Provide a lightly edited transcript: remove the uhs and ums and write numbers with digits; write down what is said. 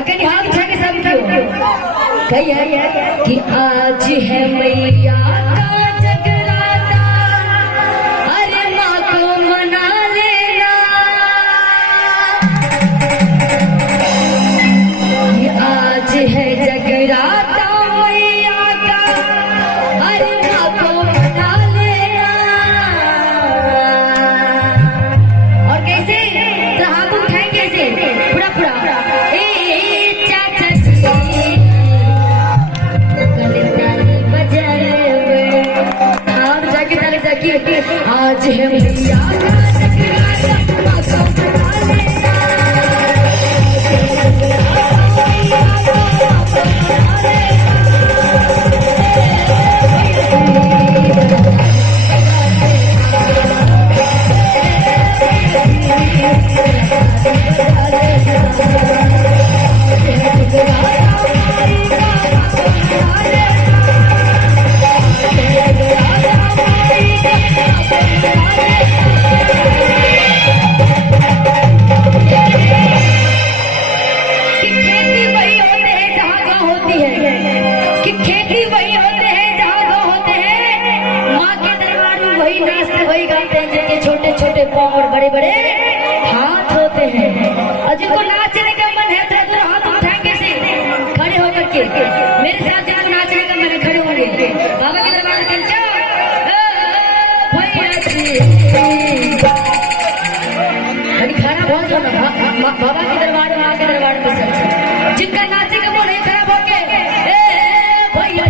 अकेले हाथ उठा के सब क्यों कहिए कि आज है मैया का जगराता, अरे माँ को मना लेना। कि आज है जगराता मैया का, अरे माँ को मना लेना। और कैसे तो हाथ उठाएं कैसे पूरा पूरा आज है मैया का जगराता, माँ को मना लेना। छोटे छोटे पाँव और बड़े बड़े हाथ होते हैं। और जिनको नाचने का मन है तो दोनों हाथ उठाएं कैसे खड़े होकर के। मेरे साथ जिनको नाचने का मन है खड़े होंगे बाबा के दरबार में। खड़ा बहुत ज्यादा बाबा के दरबार में, माँ के दरबार में सब जिनका नाचे का मन है खराब होके भैया